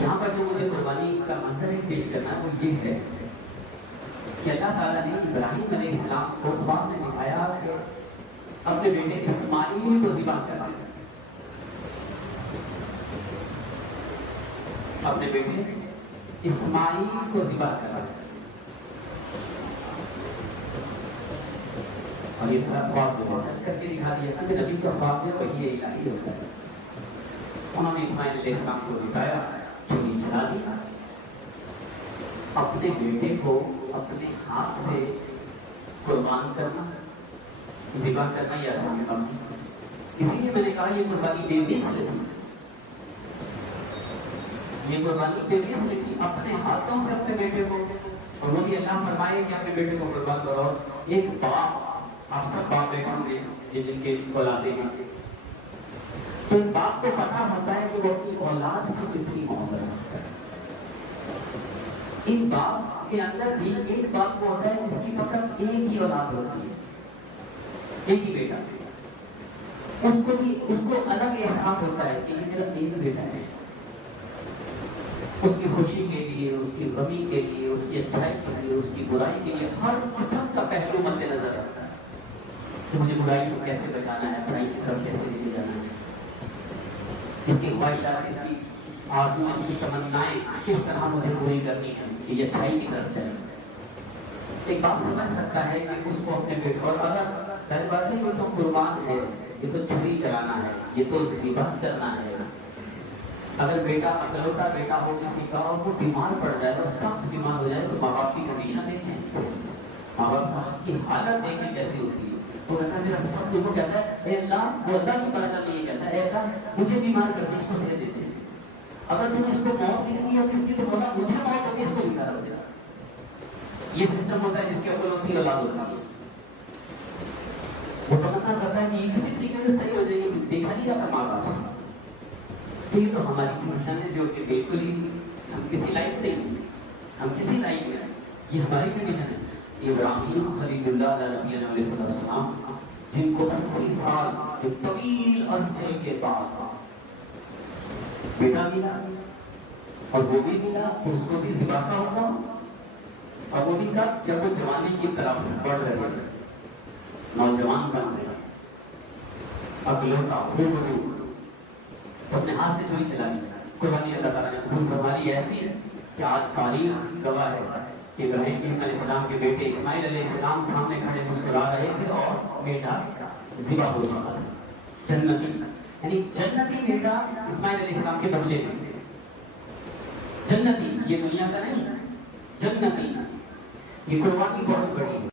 یہاں پر جو مجھے قربانی کا منظر پیش کرنا ہے وہ یہ ہے کہ اللہ تعالیٰ نے ابراہیم علیہ السلام کو خواب میں دکھایا کہ اپنے بیٹے اسماعیل کو ذبح کرنا ہے. اپنے بیٹے اسماعیل کو ذبح کرنا ہے. اور یہ سب خواب جو ہے سچ کر کے دکھا دیا تھا کہ نبی کا خواب جو وہی الہی ہوتا ہے. انہوں نے اسماعیل علیہ السلام کو دکھایا، چھری چلا دیا، اپنے بیٹے کو اپنے ہاتھ سے قربان کرنا، ذبح کرنا یہ آسان کام نہیں. اسی لیے میں نے کہا یہ قربانی بے مثل تھی. یہ قربانی بے مثل تھی، اپنے ہاتھوں سے اپنے بیٹے کو. اور وہ بھی اللہ فرمائے کہ اپنے بیٹے کو قربان کرو. ایک باپ، آپ سب باپ بیٹے ہوں گے جن کے اولادیں ہیں، تو ایک باپ کو پتا ہوتا ہے کہ وہ اپنی اولاد سے کتنی محبت کرتا ہے. ان باپ کے اندر بھی ایک باپ کو ہوتا ہے جس کی فقط ایک ہی اولاد ہوتی ہے، ایک ہی بیٹا. اس کو الگ احساس ہوتا ہے کہ یہ میرا ایک بیٹا ہے. اس کی خوشی کے لیے، اس کی غمی کے لیے، اس کی اچھائی کے لیے، اس کی برائی کے لیے ہر قسم کا پہلو مد نظر رکھتا ہے کہ مجھے برائی سے کیسے بچانا ہے، اچھائی کی طرف کیسے لے کے جانا ہے. اس کی خواہشات، اس کی آرزویں، اس کی تمنائیں کس طرح مجھے پوری کرنی ہے کہ یہ اچھائی کی طرف چلے. ایک باپ سمجھ سکتا ہے کہ اس کو اپنے بیٹے، اور اگر پہلی بات ہے یہ تو قربان ہے، یہ تو چھری چلانا ہے، یہ تو ذبح کرنا ہے. اگر بیٹا اکلوتا بیٹا ہو کسی کا اور وہ بیمار پڑ جائے اور سخت بیمار ہو جائے تو ماں باپ کی کنڈیشن دیکھیں، ماں باپ کی حالت دیکھیں کیسی ہوتی ہے. تو کہتا ہے میرا سب جو کہتا ہے اے اللہ، وہ اللہ کی بارگاہ میں یہ کہتا ہے اے اللہ مجھے بیمار کر دے، اس کو صحت دیتے. اگر تم اس کو موت دینی ہے کس کی تو بولا مجھے موت ہوگی، اس کو بیمار ہو جائے. یہ سسٹم ہوتا ہے جس کے اوپر ہوتی اولاد ہوتا ہے. وہ تمنا کرتا ہے کہ یہ کسی طریقے سے صحیح ہو جائے گی. دیکھا نہیں جاتا ماں باپ. یہ تو ہماری کنڈیشن ہے جو کہ بالکل ہی ہم کسی لائق نہیں، ہم کسی لائق میں، یہ ہماری کنڈیشن ہے. ابراہیم خلیل اللہ علیہ السلام جن کو 80 سال کے طویل عرصے کے بعد بیٹا ملا، اور وہ بھی ملا تو اس کو بھی ذبح کا ہوگا. اور وہ بھی کب؟ جب وہ جوانی کی طرف بڑھ رہے تھے، نوجوان بن گیا، اکلوتا خوب اپنے ہاتھ سے چھری چلا دی. قربانی اللہ تعالیٰ نے قبول فرمائی. ایسی ہے کہ آج تاریخ گواہ ہے کہ ابراہیم علیہ السلام کے بیٹے اسماعیل علیہ السلام سامنے کھڑے مسکرا رہے تھے اور بیٹا ذبح ہو چکا تھا. جنتی، یعنی جنتی بیٹا اسماعیل علیہ السلام کے بدلے میں. جنتی، یہ دنیا کا نہیں، جنتی. یہ قربانی بہت بڑی ہے.